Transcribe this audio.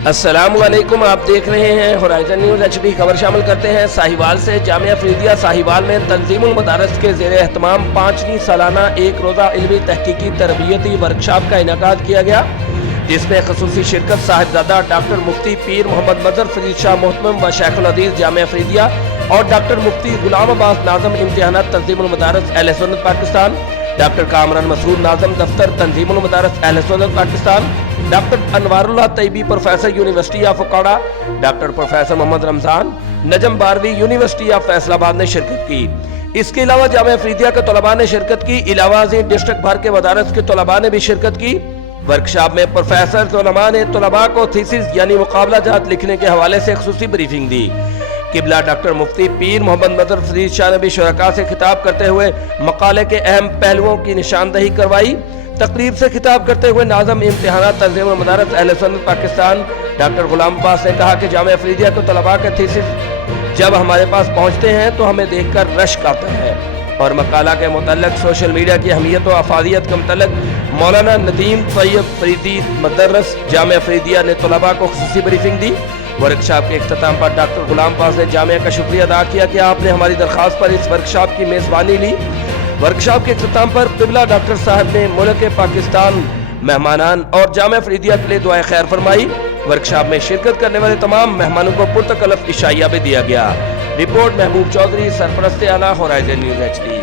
अस्सलाम वालेकुम, आप देख रहे हैं होराइजन न्यूज़ HD। खबर शामिल करते हैं साहिवाल से। जामिया अफरीदिया साहिवाल में तंजीमुल मदारस के ज़ेर एहतमाम 5वीं सालाना एक रोज़ा इल्मी तहकीकी तरबियती वर्कशॉप का इनेकाद किया गया, जिसमें खसूसी शिरकत साहिबजादा डॉक्टर मुफ्ती पीर मोहम्मद मजहर फरीद शाह मोहतरम व शेखुल हदीस जामिया अफरीदिया और डॉक्टर मुफ्ती गुलाम अब्बास नाज़म इम्तिहानात तंजीमुल मदारस अहले सुन्नत पाकिस्तान, डॉक्टर कामरान मसूद नाज़म दफ्तर Tanzeemul Madaris Ahle Sunnat Pakistan, doctor Anwarullah Tayyabi professor university of Okara, doctor professor Mohammad Ramzan Najam Barvi university of Faisalabad ने शिरकत की। इसके अलावा जामिया अफरीदिया के तलबा ने शिरकत की। इलावाज़ी डिस्ट्रिक्ट भर के मदारस के तलबा ने भी शिरकत की। वर्कशॉप में प्रोफेसर उलमा ने तलबा को थीसिस यानी मुकाबला जात लिखने के हवाले से खुसूसी ब्रीफिंग दी। किबला डॉक्टर मुफ्ती पीर मोहम्मद मजहर फरीद शाह ने भी शुरका से खिताब करते हुए मकाले के अहम पहलुओं की निशानदही करवाई। तकरीब से खिताब करते हुए नाज़म इम्तिहानात तंजीमुल मदारस अहले सुन्नत पाकिस्तान डॉक्टर गुलाम अब्बास ने कहा कि जामिया अफरीदिया के तलबा के थीसिस जब हमारे पास पहुँचते हैं तो हमें देख कर रश्क आता है। और मकाला के मुतल्लिक़ सोशल मीडिया की अहमियत व अफादियत के मुतल्लिक़ मौलाना नदीम तैयब फरीदी मदरस जामिया अफरीदिया ने तलबा को खुसूसी ब्रीफिंग दी। वर्कशॉप के इख्तिताम पर डॉक्टर गुलाम अब्बास ने जामिया का शुक्रिया अदा किया कि आपने हमारी दरख्वास्त पर इस वर्कशॉप की मेज़बानी ली। वर्कशॉप के इख्तिताम पर किबला डॉक्टर साहब ने मुल्क पाकिस्तान, मेहमानान और जामिया अफरीदिया के लिए दुआए खैर फरमाई। वर्कशॉप में शिरकत करने वाले तमाम मेहमानों को पुरतकल्लफ इशाइया भी दिया गया। रिपोर्ट महबूब चौधरी, सरपरस्त आला, होराइजन न्यूज़ HD।